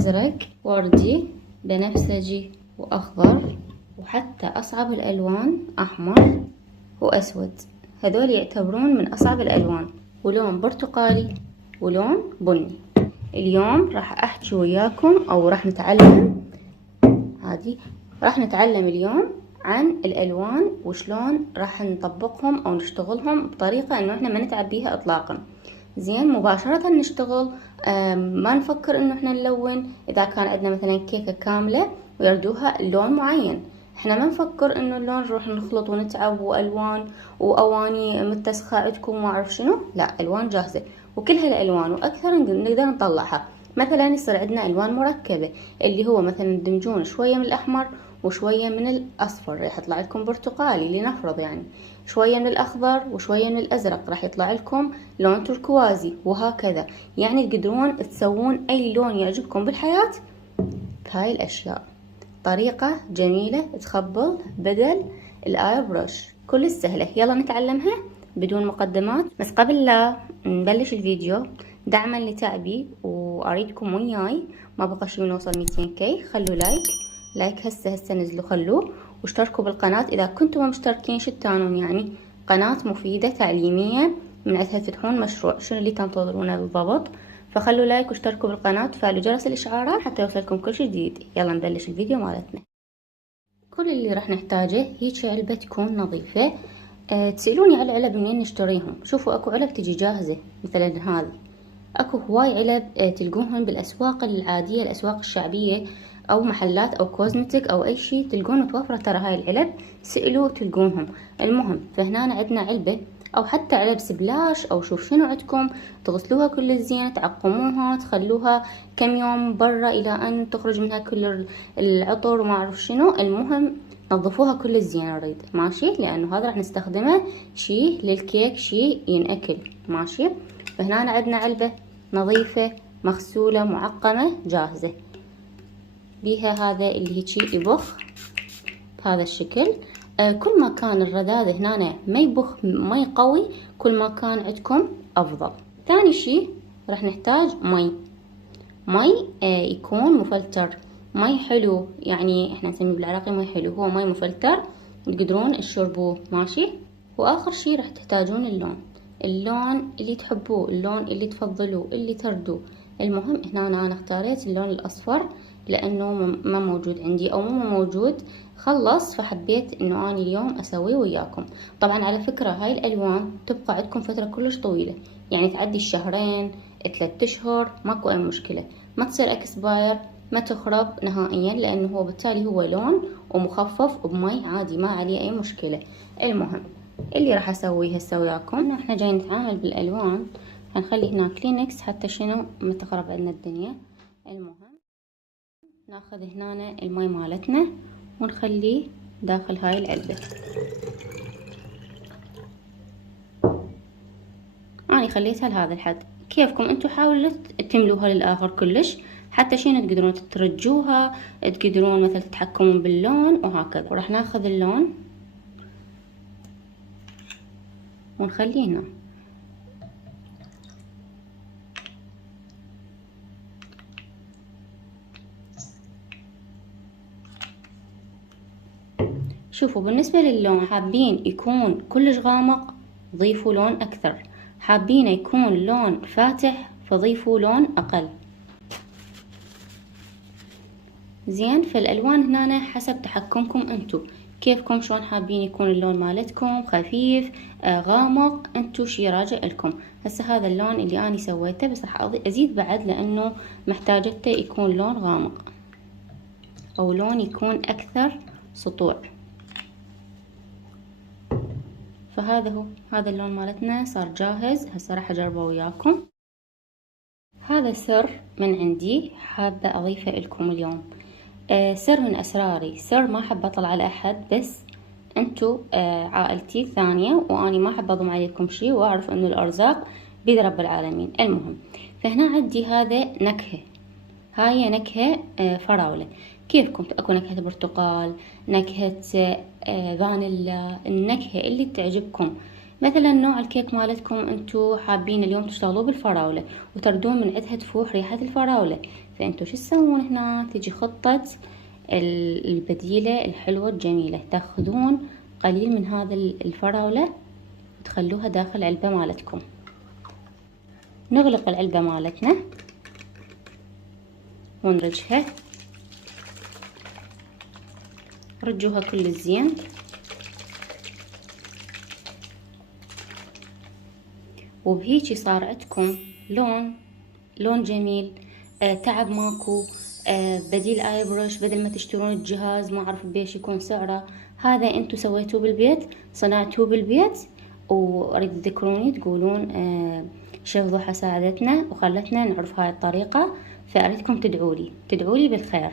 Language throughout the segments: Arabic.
أزرق، وردي، بنفسجي، وأخضر، وحتى أصعب الألوان أحمر وأسود. هذول يعتبرون من أصعب الألوان، ولون برتقالي ولون بني. اليوم راح أحكي وياكم أو راح نتعلم اليوم عن الألوان وشلون راح نطبقهم أو نشتغلهم بطريقة إنه إحنا ما نتعب بيها إطلاقا. زين، مباشرة نشتغل. ما نفكر إنه إحنا نلون. إذا كان عندنا مثلا كيكة كاملة ويردوها لون معين، إحنا ما نفكر إنه اللون نروح نخلط ونتعب وألوان وأواني متسخة عندكم وما أعرف شنو. لا، ألوان جاهزة، وكل هالألوان وأكثر نقدر نطلعها. مثلا يصير عندنا ألوان مركبة، اللي هو مثلا تدمجون شوية من الأحمر وشوية من الأصفر راح يطلع لكم برتقالي لنفرض، يعني شوية من الأخضر وشوية من الأزرق راح يطلع لكم لون تركوازي، وهكذا. يعني تقدرون تسوون أي لون يعجبكم بالحياة بهاي الأشياء. طريقة جميلة تخبل بدل الآي بروش، كل سهلة. يلا نتعلمها بدون مقدمات. بس قبل لا نبلش الفيديو، دعما لتعبي وأريدكم وياي، ما بقى شي نوصل 200 كي. خلوا لايك هسه نزلوا خلوه، واشتركوا بالقناة إذا كنتم مشتركين. شتانون يعني قناة مفيدة تعليمية، من عندها تفتحون مشروع. شنو اللي تنتظرونه بالضبط؟ فخلوا لايك واشتركوا بالقناة وفعلوا جرس الإشعارات حتى يوصلكم كل شي جديد. يلا نبلش الفيديو مالتنا. كل اللي راح نحتاجه هيك علبة تكون نظيفة. تسألوني على العلب منين نشتريهم؟ شوفوا اكو علب تجي جاهزة مثلا هذه. اكو هواي علب تلقوهم بالاسواق العادية، الاسواق الشعبية او محلات او كوزمتيك او اي شي، تلقون متوفرة ترى هاي العلب. سألوا تلقونهم. المهم، فهنا عندنا علبة او حتى علب سبلاش او شوف شنو عندكم، تغسلوها كل زين، تعقموها، تخلوها كم يوم برا الى ان تخرج منها كل العطر وما اعرف شنو. المهم نظفوها كل زين نريد، ماشي، لانه هذا راح نستخدمه شي للكيك، شي ينأكل، ماشي. فهنا عندنا علبة نظيفة مغسولة معقمة جاهزة، بيها هذا اللي هيجي يبخ بهذا الشكل. كل ما كان الرذاذ هنا ما يبخ مي قوي، كل ما كان عندكم افضل. ثاني شي راح نحتاج مي يكون مفلتر، مي حلو، يعني احنا نسميه بالعراقي مي حلو، هو مي مفلتر تقدرون تشربوه، ماشي. واخر شي راح تحتاجون اللون اللي تحبوه، اللون اللي تفضلوه، اللي تردوه. المهم هنا انا اختاريت اللون الاصفر لانه ما موجود عندي او مو موجود، خلص، فحبيت انه اني اليوم اسويه وياكم. طبعا على فكرة هاي الالوان تبقى عندكم فترة كلش طويلة، يعني تعدي الشهرين 3 اشهر، ماكو اي مشكلة. ما تصير اكسباير، ما تخرب نهائيا، لانه هو بالتالي هو لون ومخفف بمي عادي، ما عليه اي مشكلة. المهم اللي راح اسويه هسه وياكم، انه احنا جايين نتعامل بالالوان، هنخلي هنا كلينكس حتى شنو ما تخرب عندنا الدنيا. المهم ناخذ هنا المي مالتنا ونخليه داخل هاي العلبة. أنا خليتها لهذا الحد، كيفكم انتو حاولوا تملوها للآخر كلش، حتى شنو تقدرون ترجوها، تقدرون مثلا تتحكمون باللون وهكذا. وراح ناخذ اللون ونخليه هنا. شوفوا بالنسبة للون، حابين يكون كلش غامق ضيفوا لون أكثر، حابين يكون لون فاتح فضيفوا لون أقل. زين، فالألوان هنا حسب تحكمكم انتو، كيفكم شلون حابين يكون اللون مالتكم، خفيف غامق، انتو شي راجع لكم. هسه هذا اللون اللي اني سويته، بس راح ازيد بعد لانه محتاجته يكون لون غامق او لون يكون اكثر سطوع. فهذا هو، هذا اللون مالتنا صار جاهز. هسه راح اجربه وياكم. هذا سر من عندي حابة اضيفه لكم اليوم، سر من اسراري، سر ما حابة اطلع على احد، بس انتو عائلتي الثانية، واني ما حابة اضم عليكم شي، واعرف انه الارزاق بيد رب العالمين. المهم، فهنا عندي هذا نكهة، هاي نكهة فراولة. كيفكم، اكو نكهة برتقال، نكهة فانيلا، النكهة اللي تعجبكم. مثلا نوع الكيك مالتكم انتو حابين اليوم تشتغلوه بالفراولة وتردون من عندها تفوح ريحة الفراولة، فانتوا شو تسوون هنا؟ تجي خطة البديلة الحلوة الجميلة، تاخذون قليل من هذا الفراولة وتخلوها داخل العلبة مالتكم. نغلق العلبة مالتنا ونرجها، رجوها كل الزين. وبهيجي صار عندكم لون جميل. تعب ماكو. بديل اي برش، بدل ما تشترون الجهاز ما اعرف بيش يكون سعره، هذا انتو سويتوه بالبيت، صنعتوه بالبيت، واريد تذكروني تقولون شيف ضحى ساعدتنا وخلتنا نعرف هاي الطريقة، فاريدكم تدعولي بالخير.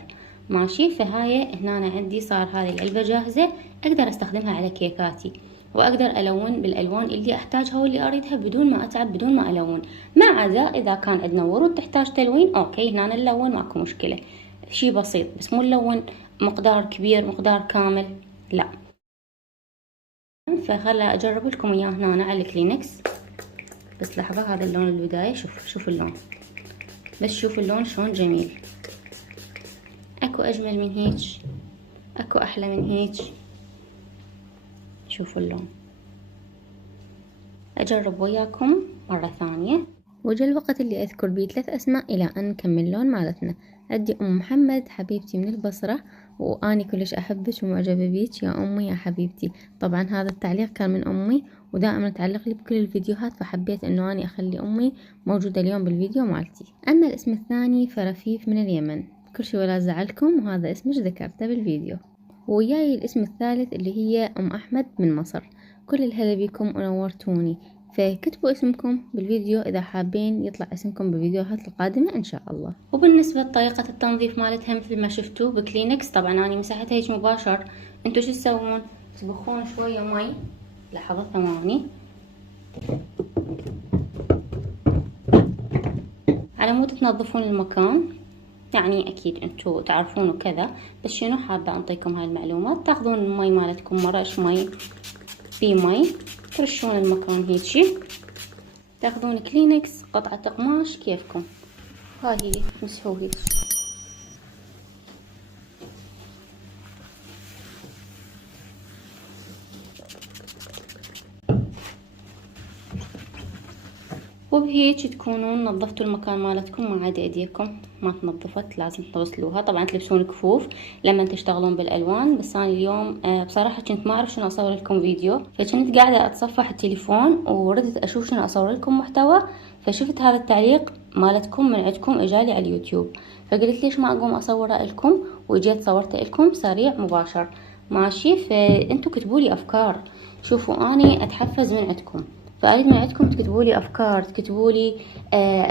ماشي. فهاي هنا أنا عندي صار هذه العلبة جاهزة، اقدر استخدمها على كيكاتي، واقدر الون بالالوان اللي احتاجها واللي اريدها بدون ما اتعب، بدون ما الون. ما عدا اذا كان عندنا ورود تحتاج تلوين، اوكي هنا نلون ماكو مشكلة، شي بسيط، بس مو نلون مقدار كبير مقدار كامل، لا. فخلا اجرب لكم اياه هنا على الكلينكس. بس لحظة، هذا اللون البداية، شوف اللون، بس شوف اللون شلون جميل. اكو اجمل من هيك، اكو احلى من هيك. شوفوا اللون. اجرب وياكم مرة ثانية. وجا الوقت اللي اذكر بيه 3 اسماء الى ان نكمل اللون مالتنا. عندي ام محمد حبيبتي من البصرة، واني كلش احبك ومعجبة بيك يا امي يا حبيبتي. طبعا هذا التعليق كان من امي، ودائما تعلق لي بكل الفيديوهات، فحبيت انه اني اخلي امي موجودة اليوم بالفيديو مالتي. اما الاسم الثاني فرفيف من اليمن، كل شي ولا زعلكم، وهذا اسمك ذكرته بالفيديو. وياي الاسم الثالث اللي هي ام احمد من مصر. كل الهلا بكم ونورتوني، فكتبوا اسمكم بالفيديو اذا حابين يطلع اسمكم بالفيديوهات القادمة ان شاء الله. وبالنسبة لطريقة التنظيف مالتها مثل ما شفتوا بكلينكس، طبعا انا مسحتها هيك مباشر. انتو شو تسوون؟ تبخون شوية مي، لحظة ثواني، على مود تنظفون المكان. يعني اكيد انتو تعرفون وكذا، بس شنو حابة انطيكم هاي المعلومات. تاخذون المي مالتكم، مرش مي في مي، ترشون المكان هيجي، تاخذون كلينكس قطعة قماش كيفكم، هاي هي مسحوه هيك. وبهيك تكونون نظفتوا المكان مالتكم، ما عدا ايديكم ما تنظفت، لازم تغسلوها. طبعا تلبسون كفوف لما تشتغلون بالالوان. بس انا اليوم بصراحه كنت ما اعرف شنو اصور لكم فيديو، فكنت قاعده اتصفح التليفون وردت اشوف شنو اصور لكم محتوى، فشفت هذا التعليق مالتكم من عندكم اجالي على اليوتيوب، فقلت ليش ما اقوم اصوره لكم، وجيت صورته لكم سريع مباشر. ماشي. فانتوا كتبوا لي افكار، شوفوا اني اتحفز من عندكم، فأريد من عندكم تكتبوا لي أفكار، تكتبوا لي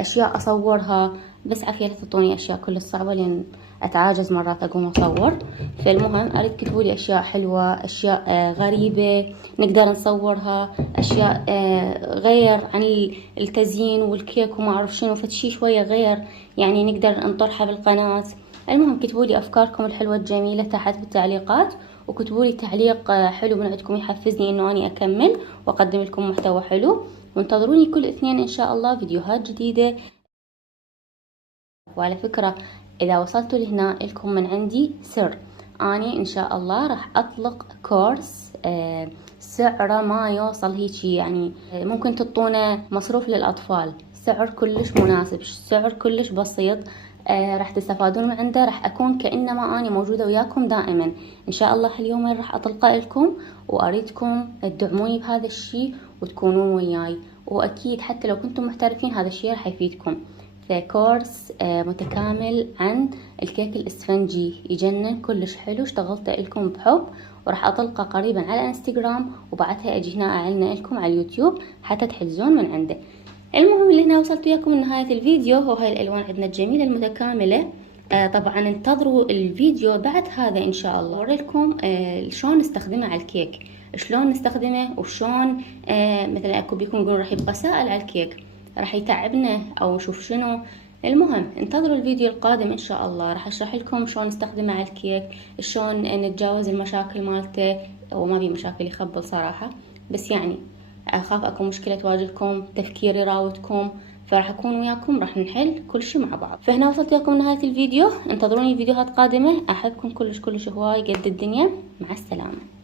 أشياء أصورها، بس عافية لا تعطوني أشياء كل صعبة لأن أتعاجز مرات أقوم أصور. فالمهم أريد تكتبوا لي أشياء حلوة، أشياء غريبة نقدر نصورها، أشياء غير عن التزيين والكيك وما أعرف شنو، فتشي شوية غير يعني نقدر نطرحها بالقناة. المهم كتبوا لي أفكاركم الحلوة الجميلة تحت بالتعليقات، وكتبوا لي تعليق حلو من عندكم يحفزني انه اني اكمل واقدم لكم محتوى حلو. وانتظروني كل اثنين ان شاء الله فيديوهات جديدة. وعلى فكرة اذا وصلتوا لهنا لكم من عندي سر، اني ان شاء الله راح اطلق كورس سعره ما يوصل هيجي، يعني ممكن تعطونه مصروف للاطفال، سعر كلش مناسب، سعر كلش بسيط، راح تستفادون من عنده، راح اكون كانما اني موجوده وياكم دائما ان شاء الله. اليومين راح اطلقه لكم، واريدكم تدعموني بهذا الشيء وتكونون وياي، واكيد حتى لو كنتم محترفين هذا الشيء راح يفيدكم. كورس متكامل عن الكيك الاسفنجي، يجنن كلش حلو، اشتغلته لكم بحب، وراح اطلقه قريبا على انستغرام، وبعدها اجي هنا اعلنه لكم على اليوتيوب حتى تحجزون من عنده. المهم اللي هنا وصلت وياكم لنهاية الفيديو، وهاي الالوان عندنا الجميلة المتكاملة. طبعا انتظروا الفيديو بعد هذا ان شاء الله اوريلكم شلون نستخدمه على الكيك، شلون نستخدمه وشلون مثلا اكو بيكون يقولون راح يبقى سائل على الكيك، راح يتعبنا او شوف شنو. المهم انتظروا الفيديو القادم ان شاء الله، راح اشرح لكم شلون نستخدمه على الكيك، شلون نتجاوز المشاكل مالته. وما بي مشاكل يخبل صراحة، بس يعني اخاف اكو مشكلة تواجهكم، تفكير يراودكم، فراح اكون وياكم راح نحل كل شي مع بعض. فهنا وصلت وياكم نهاية الفيديو، انتظروني فيديوهات قادمة، احبكم كلش كلش هواي قد الدنيا، مع السلامة.